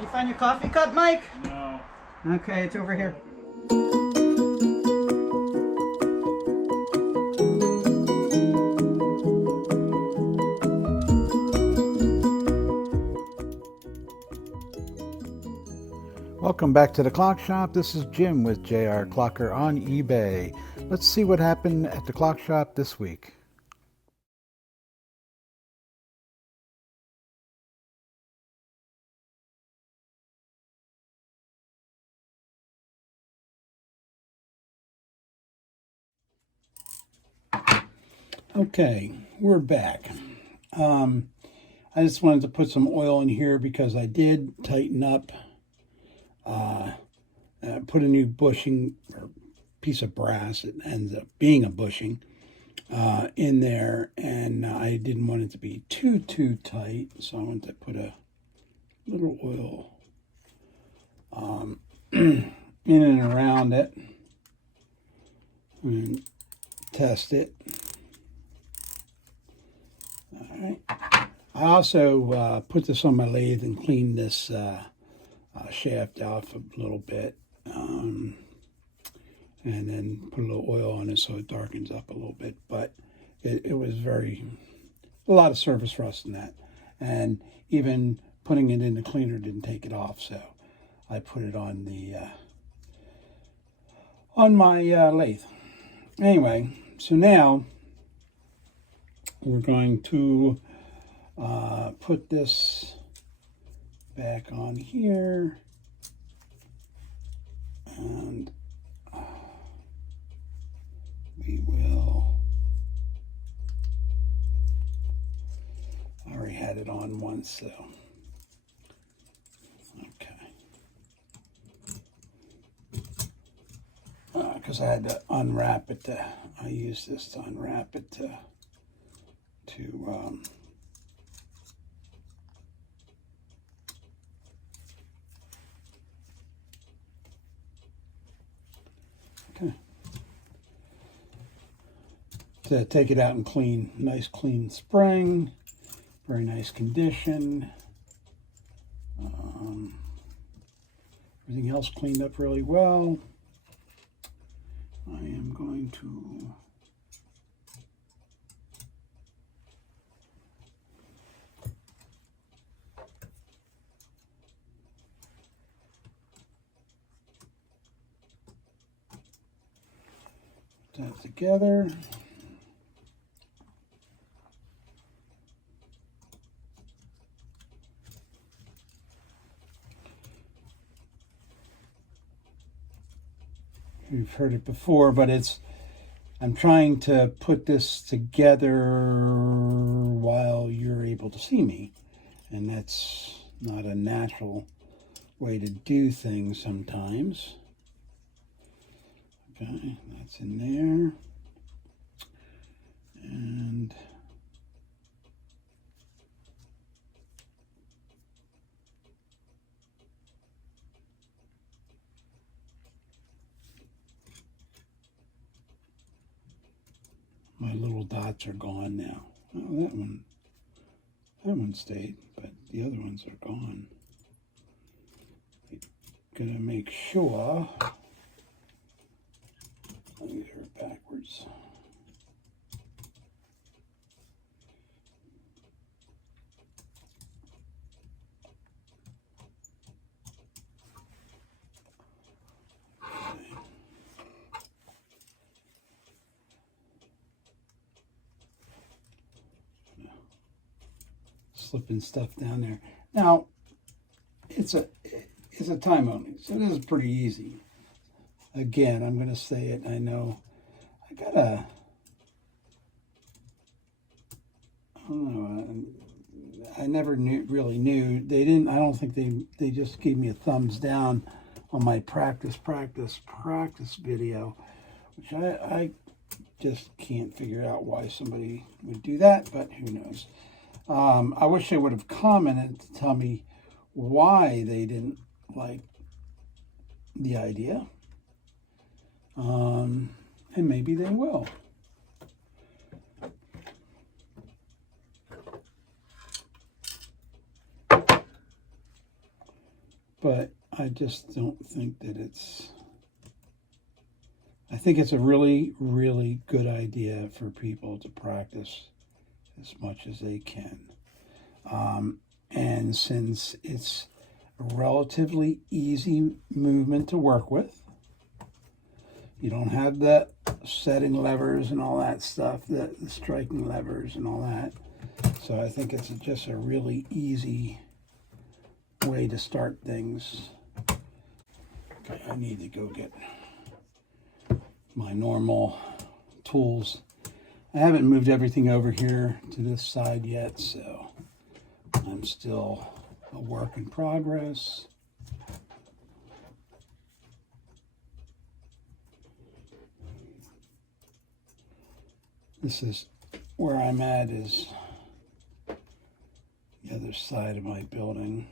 You find your coffee cup, Mike? No. Okay, it's over here. Welcome back to the Clock Shop. This is Jim with JR Clocker on eBay. Let's see what happened at the Clock Shop this week. Okay, we're back. I just wanted to put some oil in here because I did tighten up, put a new bushing or piece of brass. It ends up being a bushing in there, and I didn't want it to be too tight, so I wanted to put a little oil in and around it and test it. All right. I also put this on my lathe and cleaned this shaft off a little bit, and then put a little oil on it so it darkens up a little bit. But it was a lot of surface rust in that, and even putting it in the cleaner didn't take it off. So I put it on my lathe. Anyway, so now we're going to put this back on here, and we will. I already had it on once, so okay. Because I had to unwrap it. I used this to unwrap it to to take it out and clean. Nice clean spring, very nice condition. Everything else cleaned up really well. I am going to put that together. You've heard it before, but I'm trying to put this together while you're able to see me, and that's not a natural way to do things sometimes. Okay, that's in there, and my little dots are gone now. Oh, that one stayed, but the other ones are gone. I'm gonna make sure these are backwards. Slipping stuff down there. Now, it's a time only, so this is pretty easy. Again, I'm going to say it. I know I don't know. I never really knew. They didn't. I don't think they just gave me a thumbs down on my practice video, which I just can't figure out why somebody would do that, but who knows. I wish they would have commented to tell me why they didn't like the idea. And maybe they will. but I just don't think that it's, I think it's a really, really good idea for people to practice as much as they can. And since it's a relatively easy movement to work with, you don't have the setting levers and all that stuff, the striking levers and all that. So I think it's just a really easy way to start things. Okay, I need to go get my normal tools. I haven't moved everything over here to this side yet, so I'm still a work in progress. This is where I'm at, is the other side of my building.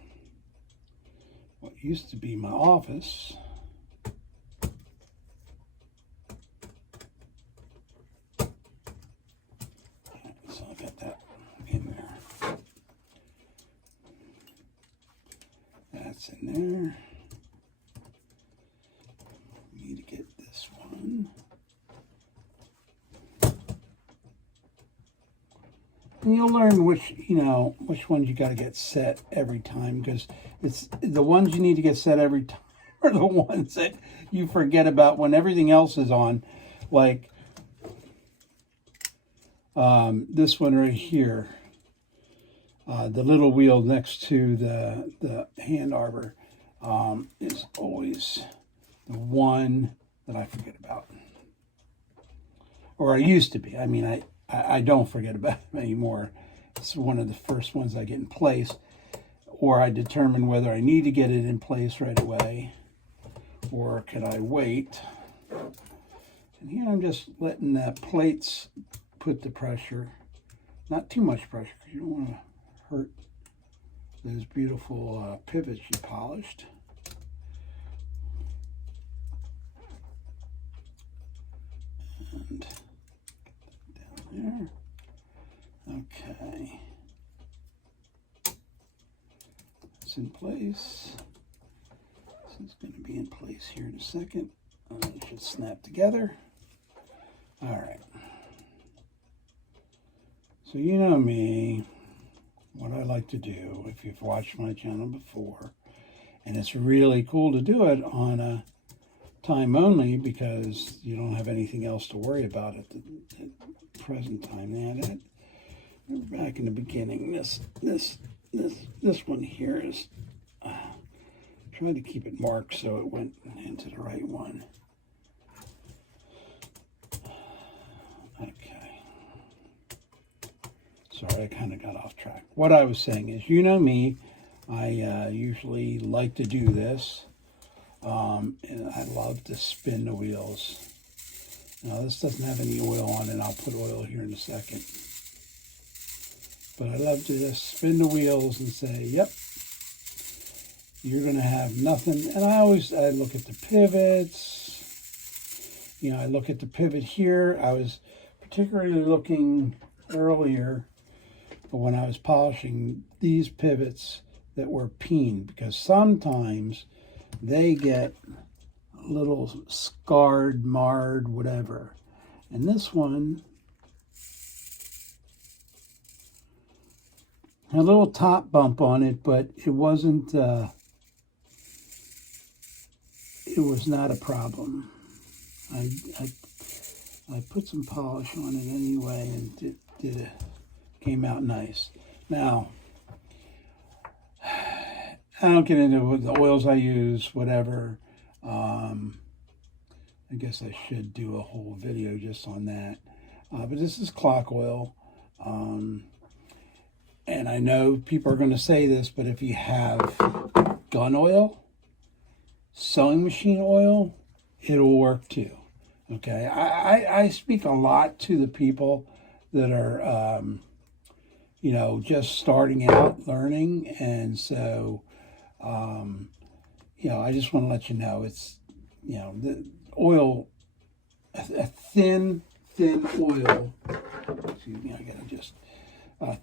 What used to be my office. So I got that in there. That's in there. Need to get this one. And you'll learn which ones you got to get set every time, because it's the ones you need to get set every time are the ones that you forget about when everything else is on. Like this one right here, the little wheel next to the hand arbor is always the one that I forget about, or I used to be. I mean, I don't forget about it anymore. It's one of the first ones I get in place, or I determine whether I need to get it in place right away, or can I wait. And here I'm just letting the plates put the pressure, not too much pressure, because you don't want to hurt those beautiful pivots you polished. And there. Okay. It's in place. This is going to be in place here in a second. It should snap together. All right. So you know me, what I like to do, if you've watched my channel before, and it's really cool to do it on a time only because you don't have anything else to worry about at the present time. Now we're back in the beginning. This one here is trying to keep it marked so it went into the right one. Okay. Sorry, I kind of got off track. What I was saying is, you know me, I usually like to do this, and I love to spin the wheels. Now this doesn't have any oil on it. I'll put oil here in a second. But I love to just spin the wheels and say, yep, you're going to have nothing. And I look at the pivots. You know, I look at the pivot here. I was particularly looking earlier when I was polishing these pivots that were peened, because sometimes they get a little scarred, marred, whatever. And this one had a little top bump on it, but it wasn't, it was not a problem. I put some polish on it anyway, and it came out nice. Now, I don't get into the oils I use, whatever. I guess I should do a whole video just on that. But this is clock oil. And I know people are going to say this, but if you have gun oil, sewing machine oil, it'll work too. Okay, I speak a lot to the people that are, you know, just starting out learning. And so, you know, I just want to let you know, it's, you know, the oil, a thin oil, excuse me, I gotta just,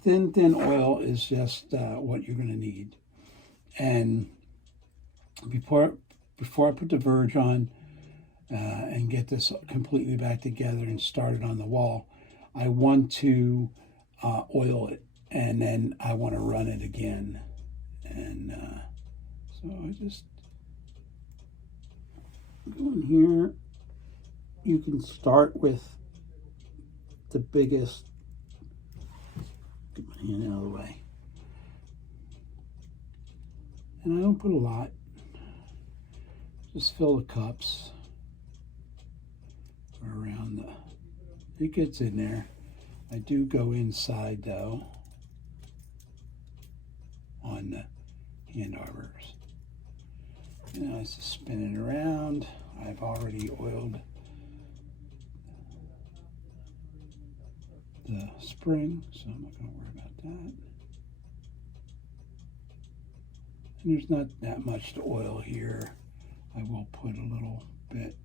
thin oil is just what you're going to need. And before I put the verge on and get this completely back together and start it on the wall, I want to oil it, and then I want to run it again. And so I just go in here. You can start with the biggest. Get my hand out of the way. And I don't put a lot. Just fill the cups around the. It gets in there. I do go inside though on the hand arbors. And I just spin it around. I've already oiled the spring, so I'm not going to worry about that. And there's not that much to oil here. I will put a little bit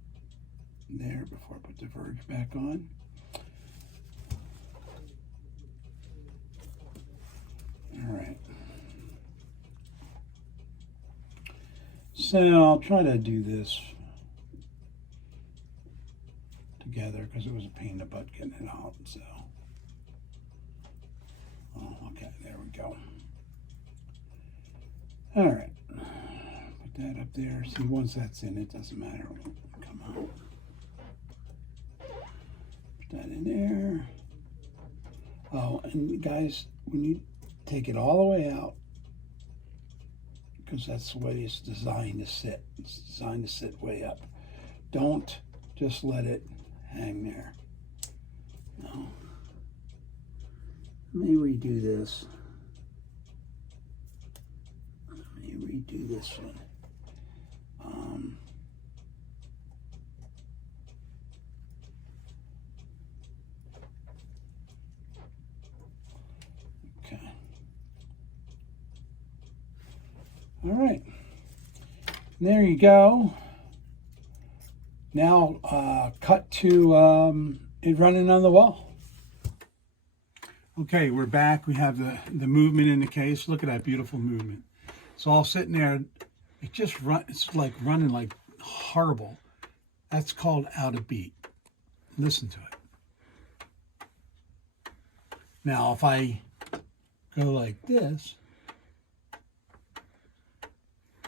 there before I put the verge back on. All right. So I'll try to do this together because it was a pain in the butt getting it out. So, oh, okay, there we go. All right, put that up there. See, once that's in, it doesn't matter. It'll come out. Put that in there. Oh, and guys, when you take it all the way out, because that's the way it's designed to sit. It's designed to sit way up. Don't just let it hang there. No. Let me redo this. Let me redo this one. Okay. All right. There you go. Now cut to it running on the wall. Okay, we're back. We have the movement in the case. Look at that beautiful movement. It's all sitting there. It just it's like running like horrible. That's called out of beat. Listen to it. Now, if I go like this,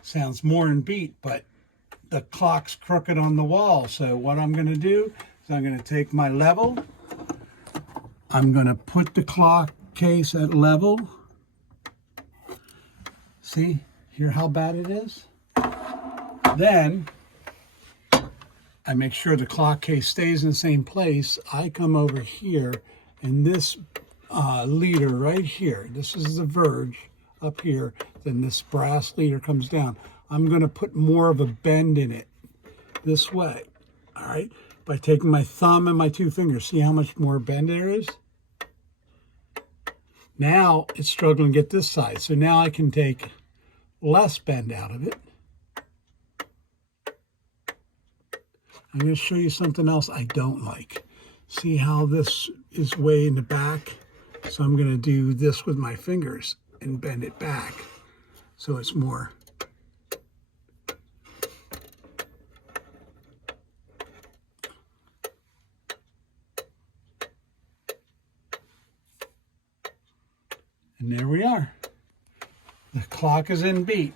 sounds more in beat, but the clock's crooked on the wall. So what I'm going to do is I'm going to take my level. I'm going to put the clock case at level. See, hear how bad it is? Then I make sure the clock case stays in the same place. I come over here, and this leader right here, this is the verge up here, then this brass leader comes down. I'm going to put more of a bend in it this way, all right? By taking my thumb and my two fingers. See how much more bend there is? Now it's struggling to get this side. So now I can take less bend out of it. I'm going to show you something else I don't like. See how this is way in the back? So I'm going to do this with my fingers and bend it back so it's more. And there we are. The clock is in beat.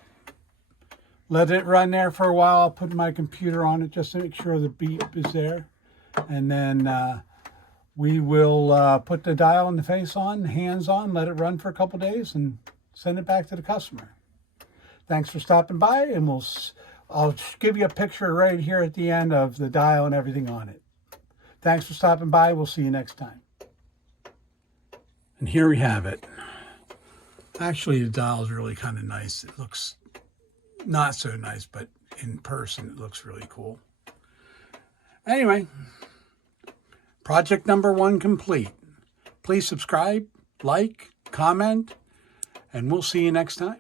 Let it run there for a while. I'll put my computer on it just to make sure the beep is there. And then we will put the dial and the face on, hands on, let it run for a couple days and send it back to the customer. Thanks for stopping by, and I'll give you a picture right here at the end of the dial and everything on it. Thanks for stopping by. We'll see you next time. And here we have it. Actually, the dial is really kind of nice. It looks not so nice, but in person, it looks really cool. Anyway, project number 1 complete. Please subscribe, like, comment, and we'll see you next time.